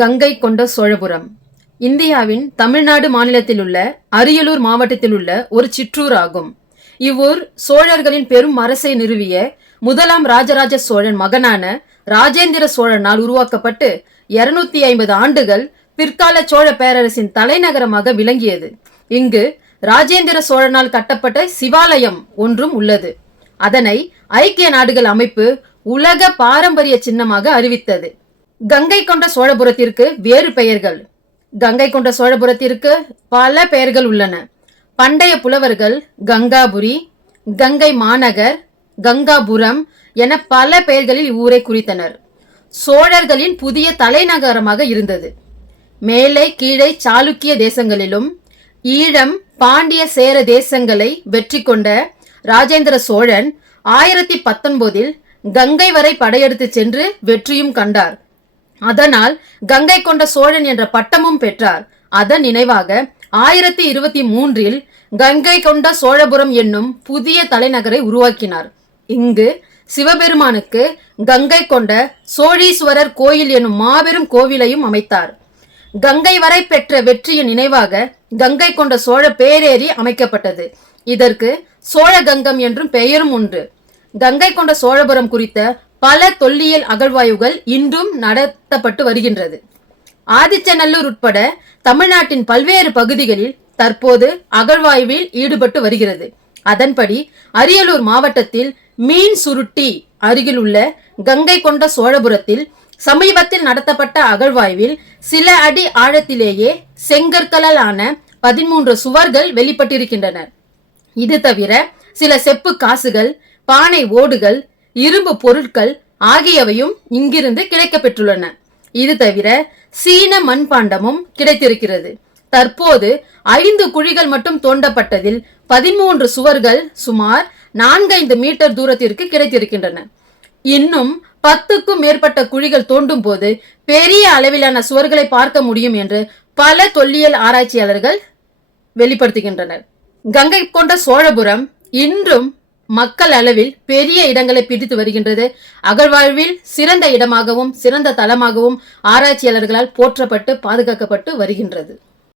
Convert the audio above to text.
கங்கை கொண்ட சோழபுரம். இந்தியாவின் தமிழ்நாடு மாநிலத்தில் உள்ள அரியலூர் மாவட்டத்தில் உள்ள ஒரு சிற்றூர் ஆகும். இவ்வூர் சோழர்களின் பெரும் அரசை நிறுவிய முதலாம் ராஜராஜ சோழன் மகனான ராஜேந்திர சோழனால் உருவாக்கப்பட்டு இருநூத்தி ஐம்பது ஆண்டுகள் பிற்கால சோழ பேரரசின் தலைநகரமாக விளங்கியது. இங்கு ராஜேந்திர சோழனால் கட்டப்பட்ட சிவாலயம் ஒன்றும் உள்ளது. அதனை ஐக்கிய நாடுகள் அமைப்பு உலக பாரம்பரிய சின்னமாக அறிவித்தது. கங்கை கொண்ட சோழபுரத்திற்கு வேறு பெயர்கள். கங்கை கொண்ட சோழபுரத்திற்கு பல பெயர்கள் உள்ளன. பண்டைய புலவர்கள் கங்காபுரி கங்கை மாநகர் கங்காபுரம் என பல பெயர்களில் இவ்வூரை குறித்தனர். சோழர்களின் புதிய தலைநகரமாக இருந்தது. மேலை கீழே சாளுக்கிய தேசங்களிலும் ஈழம் பாண்டிய சேர தேசங்களை வெற்றி கொண்ட ராஜேந்திர சோழன் ஆயிரத்தி பத்தொன்பதில் கங்கை வரை படையெடுத்து சென்று வெற்றியும் கண்டார். அதனால் கங்கை கொண்ட சோழன் என்ற பட்டமும் பெற்றார். அதன் நினைவாக ஆயிரத்தி இருபத்தி மூன்றில் கங்கை கொண்ட சோழபுரம் என்னும் புதிய தலைநகரை உருவாக்கினார். இங்கு சிவபெருமானுக்கு கங்கை கொண்ட சோழீஸ்வரர் கோயில் எனும் மாபெரும் கோவிலையும் அமைத்தார். கங்கை வரை பெற்ற வெற்றியின் நினைவாக கங்கை கொண்ட சோழ பேரேரி அமைக்கப்பட்டது. இதற்கு சோழ கங்கம் என்றும் பெயரும் உண்டு. கங்கை கொண்ட சோழபுரம் குறித்த பல தொல்லியல் அகழ்வாய்வுகள் இன்றும் நடத்தப்பட்டு வருகின்றது. ஆதிச்சநல்லூர் உட்பட தமிழ்நாட்டின் பல்வேறு பகுதிகளில் தற்போது அகழ்வாய்வில் ஈடுபட்டு வருகிறது. அதன்படி அரியலூர் மாவட்டத்தில் மீன் சுருட்டி அருகில் உள்ள கங்கை கொண்ட சோழபுரத்தில் சமீபத்தில் நடத்தப்பட்ட அகழ்வாய்வில் சில அடி ஆழத்திலேயே செங்கற்களால் ஆன பதிமூன்று சுவர்கள் வெளிப்பட்டிருக்கின்றன. இது தவிர சில செப்பு காசுகள் பானை ஓடுகள் இரும்பு பொருட்கள் ஆகியவையும் இங்கிருந்து கிடைக்கப்பெற்றுள்ளன. இது தவிர சீன மண்பாண்டமும் கிடைத்திருக்கிறது. தற்போது ஐந்து குழிகள் மட்டும் தோண்டப்பட்டதில் பதிமூன்று சுவர்கள் சுமார் நான்கைந்து மீட்டர் தூரத்திற்கு கிடைத்திருக்கின்றன. இன்னும் பத்துக்கும் மேற்பட்ட குழிகள் தோண்டும் போது பெரிய அளவிலான சுவர்களை பார்க்க முடியும் என்று பல தொல்லியல் ஆராய்ச்சியாளர்கள் வெளிப்படுத்துகின்றனர். கங்கை கொண்ட சோழபுரம் இன்றும் மக்கள் அளவில் பெரிய இடங்களை பிடித்து வருகின்றது. அகழ்வாழ்வில் சிறந்த இடமாகவும் சிறந்த தளமாகவும் ஆராய்ச்சியாளர்களால் போற்றப்பட்டு பாதுகாக்கப்பட்டு வருகின்றது.